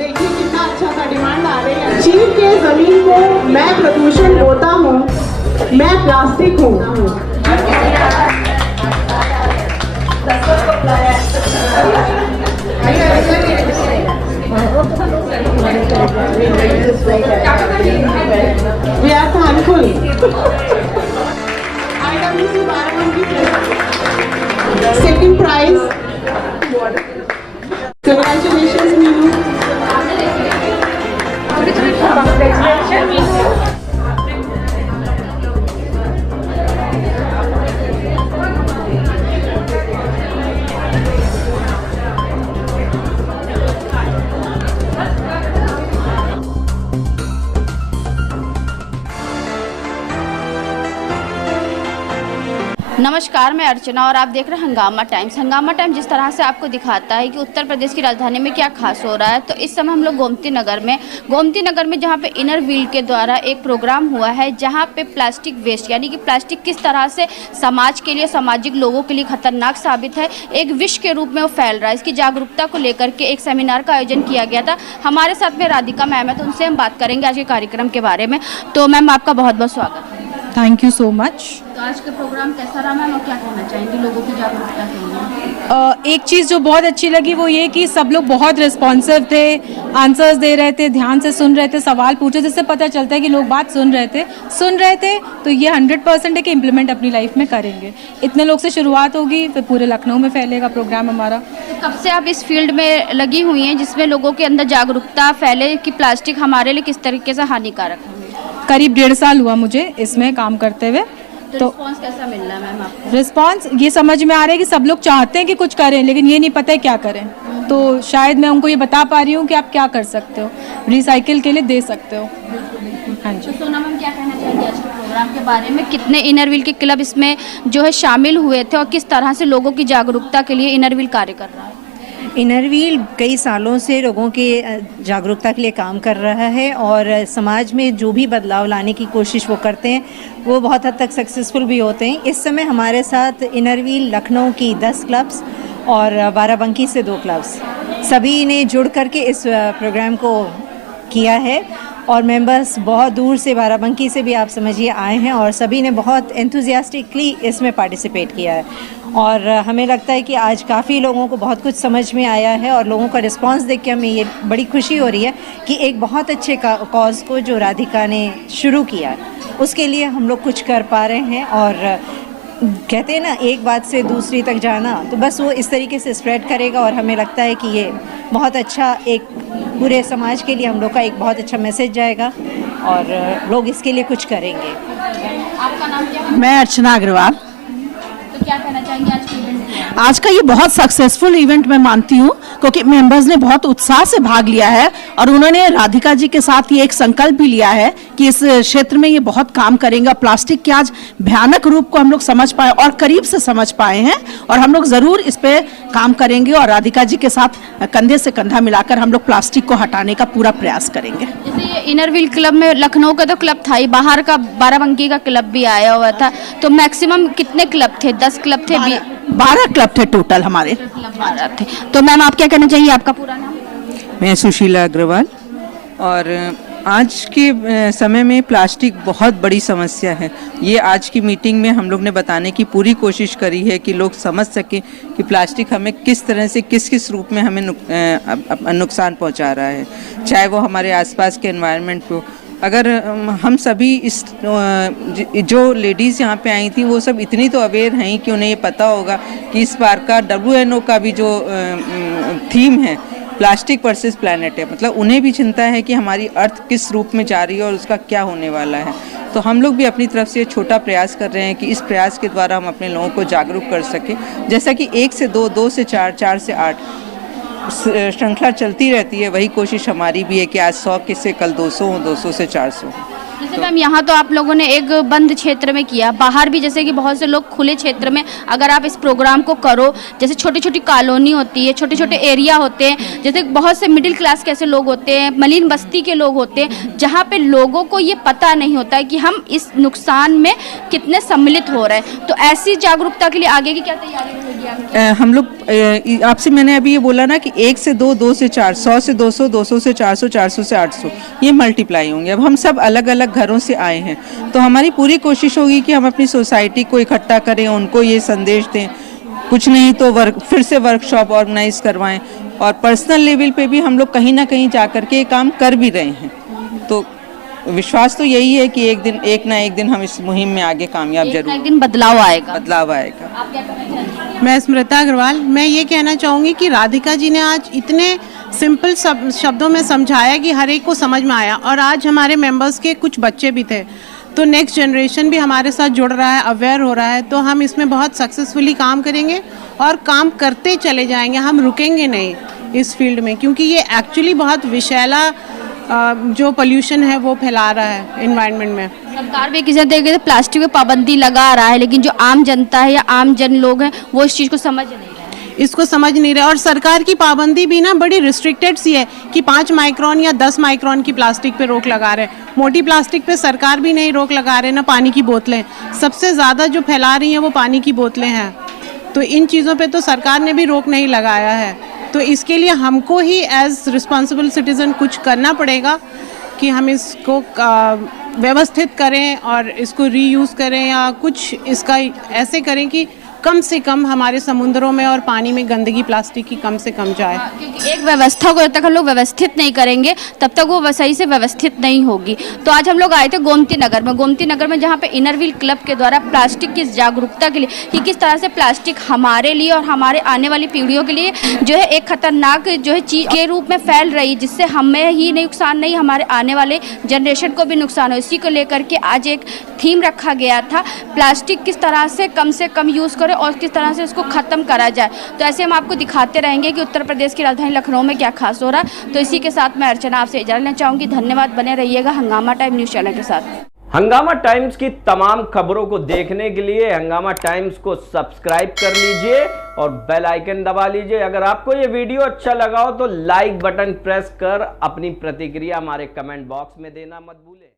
देखिए कितना अच्छा सा डिमांड आ रही है। चीन के जमीन को मैं प्रदूषण होता हूँ, मैं प्लास्टिक हूँ। We are thankful. IWC Barabanki second prize. Congratulations, Meenu. नमस्कार, मैं अर्चना और आप देख रहे हैं हंगामा टाइम्स। हंगामा टाइम्स जिस तरह से आपको दिखाता है कि उत्तर प्रदेश की राजधानी में क्या खास हो रहा है, तो इस समय हम लोग गोमती नगर में जहां पे इनर व्हील के द्वारा एक प्रोग्राम हुआ है, जहां पे प्लास्टिक वेस्ट यानी कि प्लास्टिक किस तरह से समाज के लिए, सामाजिक लोगों के लिए खतरनाक साबित है, एक विष के रूप में वो फैल रहा है। इसकी जागरूकता को लेकर के एक सेमिनार का आयोजन किया गया था। हमारे साथ में राधिका मैम है, तो उनसे हम बात करेंगे आज के कार्यक्रम के बारे में। तो मैम, आपका बहुत बहुत स्वागत है। Thank you so much. तो आज का प्रोग्राम कैसा रहा मैम, और क्या कहना चाहेंगे लोगों की जागरूकता के लिए? एक चीज़ जो बहुत अच्छी लगी वो ये कि सब लोग बहुत रिस्पॉन्सिव थे, आंसर्स दे रहे थे, ध्यान से सुन रहे थे, सवाल पूछे, जिससे पता चलता है कि लोग बात सुन रहे थे। तो ये 100% है कि इम्प्लीमेंट अपनी लाइफ में करेंगे। इतने लोग से शुरुआत होगी, फिर पूरे लखनऊ में फैलेगा प्रोग्राम हमारा। तो कब से आप इस फील्ड में लगी हुई हैं जिसमें लोगों के अंदर जागरूकता फैले कि प्लास्टिक हमारे लिए किस तरीके से हानिकारक है? करीब 1.5 साल हुआ मुझे इसमें काम करते हुए। तो रिस्पॉन्स कैसा मिल रहा है मैम आपको? रिस्पॉन्स ये समझ में आ रहा है कि सब लोग चाहते हैं कि कुछ करें, लेकिन ये नहीं पता है क्या करें। तो शायद मैं उनको ये बता पा रही हूँ कि आप क्या कर सकते हो, रिसाइकिल के लिए दे सकते हो। हाँ जी। तो सोना मैम, क्या कहना चाहेंगे आज के प्रोग्राम के बारे में? कितने इनर व्हील के क्लब इसमें जो है शामिल हुए थे, और किस तरह से लोगों की जागरूकता के लिए इनर व्हील कार्य कर रहा है? इनर व्हील कई सालों से लोगों के जागरूकता के लिए काम कर रहा है, और समाज में जो भी बदलाव लाने की कोशिश वो करते हैं वो बहुत हद तक सक्सेसफुल भी होते हैं। इस समय हमारे साथ इनर व्हील लखनऊ की 10 क्लब्स और बाराबंकी से 2 क्लब्स, सभी ने जुड़ करके इस प्रोग्राम को किया है। और मेंबर्स बहुत दूर से, बाराबंकी से भी आप समझिए आए हैं, और सभी ने बहुत एंथुजियास्टिकली इसमें पार्टिसिपेट किया है। और हमें लगता है कि आज काफ़ी लोगों को बहुत कुछ समझ में आया है, और लोगों का रिस्पांस देख के हमें ये बड़ी खुशी हो रही है कि एक बहुत अच्छे कॉज को जो राधिका ने शुरू किया उसके लिए हम लोग कुछ कर पा रहे हैं। और कहते हैं ना, एक बात से दूसरी तक जाना, तो बस वो इस तरीके से स्प्रेड करेगा। और हमें लगता है कि ये बहुत अच्छा, एक पूरे समाज के लिए हम लोग का एक बहुत अच्छा मैसेज जाएगा, और लोग इसके लिए कुछ करेंगे। आपका नाम क्या है? मैं अर्चना अग्रवाल। तो क्या कहना चाहेंगे आज के इवेंट में? आज का ये बहुत सक्सेसफुल इवेंट मैं मानती हूँ, क्योंकि मेंबर्स ने बहुत उत्साह से भाग लिया है, और उन्होंने राधिका जी के साथ ये एक संकल्प भी लिया है कि इस क्षेत्र में ये बहुत काम करेंगे। प्लास्टिक के आज भयानक रूप को हम लोग समझ पाए और करीब से समझ पाए हैं, और हम लोग जरूर इस पे काम करेंगे, और राधिका जी के साथ कंधे से कंधा मिलाकर हम लोग प्लास्टिक को हटाने का पूरा प्रयास करेंगे। जैसे ये इनर व्हील क्लब में लखनऊ का तो क्लब था ही, बाहर का बाराबंकी का क्लब भी आया हुआ था, तो मैक्सिमम कितने क्लब थे? 10 क्लब थे? 12 क्लब थे टोटल हमारे। क्लब 12 थे। तो मैम, आप क्या कहना चाहिए? आपका पूरा नाम? मैं सुशीला अग्रवाल। और आज के समय में प्लास्टिक बहुत बड़ी समस्या है। ये आज की मीटिंग में हम लोग ने बताने की पूरी कोशिश करी है कि लोग समझ सकें कि प्लास्टिक हमें किस तरह से, किस किस रूप में हमें नुकसान पहुंचा रहा है, चाहे वो हमारे आसपास के एनवायरनमेंट को। अगर हम सभी इस जो लेडीज़ यहाँ पे आई थी वो सब इतनी तो अवेयर हैं कि उन्हें ये पता होगा कि इस बार का WHO का भी जो थीम है प्लास्टिक वर्सेस प्लैनेट है, मतलब उन्हें भी चिंता है कि हमारी अर्थ किस रूप में जा रही है और उसका क्या होने वाला है। तो हम लोग भी अपनी तरफ से छोटा प्रयास कर रहे हैं कि इस प्रयास के द्वारा हम अपने लोगों को जागरूक कर सकें। जैसा कि 1 से 2, 2 से 4, 4 से 8 श्रृंखला चलती रहती है, वही कोशिश हमारी भी है कि आज 100 से कल 200 हो, 200 से 400। जैसे मैम यहाँ तो आप लोगों ने एक बंद क्षेत्र में किया, बाहर भी जैसे कि बहुत से लोग खुले क्षेत्र में अगर आप इस प्रोग्राम को करो, जैसे छोटी छोटी कॉलोनी होती है, छोटे छोटे एरिया होते हैं, जैसे बहुत से मिडिल क्लास के ऐसे लोग होते हैं, मलिन बस्ती के लोग होते हैं, जहाँ पे लोगों को ये पता नहीं होता है कि हम इस नुकसान में कितने सम्मिलित हो रहे हैं। तो ऐसी जागरूकता के लिए आगे की क्या तैयारी रहेगी आपकी? हम लोग आपसे मैंने अभी ये बोला ना कि 1 से 2, 2 से 4, 100 से 200, 200 से 400, 400 से 800 ये मल्टीप्लाई होंगे। अब हम सब अलग अलग घरों से आए हैं, तो हमारी पूरी कोशिश होगी कि हम अपनी सोसाइटी को इकट्ठा करें, उनको ये संदेश दें, कुछ नहीं तो फिर से वर्कशॉप ऑर्गेनाइज करवाएं, और पर्सनल लेवल पे भी हम लोग कहीं ना कहीं जा करके ये काम कर भी रहे हैं। तो विश्वास तो यही है कि एक ना एक दिन हम इस मुहिम में आगे कामयाब जरूर, एक दिन बदलाव आएगा। मैं स्मृता अग्रवाल, मैं ये कहना चाहूँगी कि राधिका जी ने आज इतने सिंपल शब्दों में समझाया कि हर एक को समझ में आया, और आज हमारे मेंबर्स के कुछ बच्चे भी थे, तो नेक्स्ट जनरेशन भी हमारे साथ जुड़ रहा है, अवेयर हो रहा है, तो हम इसमें बहुत सक्सेसफुली काम करेंगे और काम करते चले जाएंगे, हम रुकेंगे नहीं इस फील्ड में, क्योंकि ये एक्चुअली बहुत विशैला जो पोल्यूशन है वो फैला रहा है एनवायरनमेंट में। सरकार भी किसी तरीके से प्लास्टिक पे पाबंदी लगा रहा है, लेकिन जो आम जनता है या आम जन लोग हैं वो इस चीज़ को समझ नहीं रहे, इसको समझ नहीं रहे। और सरकार की पाबंदी भी ना बड़ी रिस्ट्रिक्टेड सी है कि 5 माइक्रोन या 10 माइक्रोन की प्लास्टिक पे रोक लगा रहे हैं। मोटी प्लास्टिक पे सरकार भी नहीं रोक लगा रहे, ना पानी की बोतलें। सबसे ज़्यादा जो फैला रही हैं वो पानी की बोतलें हैं, तो इन चीज़ों पे तो सरकार ने भी रोक नहीं लगाया है। तो इसके लिए हमको ही एज रिस्पॉन्सिबल सिटीज़न कुछ करना पड़ेगा कि हम इसको व्यवस्थित करें और इसको रीयूज़ करें, या कुछ इसका ऐसे करें कि कम से कम हमारे समुद्रों में और पानी में गंदगी प्लास्टिक की कम से कम जाए। क्योंकि एक व्यवस्था को जब तक हम लोग व्यवस्थित नहीं करेंगे तब तक वो सही से व्यवस्थित नहीं होगी। तो आज हम लोग आए थे गोमती नगर में जहाँ पे इनर व्हील क्लब के द्वारा प्लास्टिक की जागरूकता के लिए कि किस तरह से प्लास्टिक हमारे लिए और हमारे आने वाली पीढ़ियों के लिए जो है एक खतरनाक जो है चीज के रूप में फैल रही, जिससे हमें ही नहीं नुकसान, नहीं हमारे आने वाले जनरेशन को भी नुकसान हो। इसी को लेकर के आज एक थीम रखा गया था, प्लास्टिक किस तरह से कम यूज़ करें और किस तरह से इसको ख़त्म करा जाए। तो ऐसे हम आपको दिखाते रहेंगे कि उत्तर प्रदेश की राजधानी लखनऊ में क्या खास हो रहा है। तो इसी के साथ मैं अर्चना आपसे इजाज़त लेना चाहूँगी। धन्यवाद, बने रहिएगा हंगामा टाइम न्यूज़ चैनल के साथ। हंगामा टाइम्स की तमाम खबरों को देखने के लिए हंगामा टाइम्स को सब्सक्राइब कर लीजिए और बेल आइकन दबा लीजिए। अगर आपको ये वीडियो अच्छा लगा हो तो लाइक बटन प्रेस कर अपनी प्रतिक्रिया हमारे कमेंट बॉक्स में देना मत भूलें।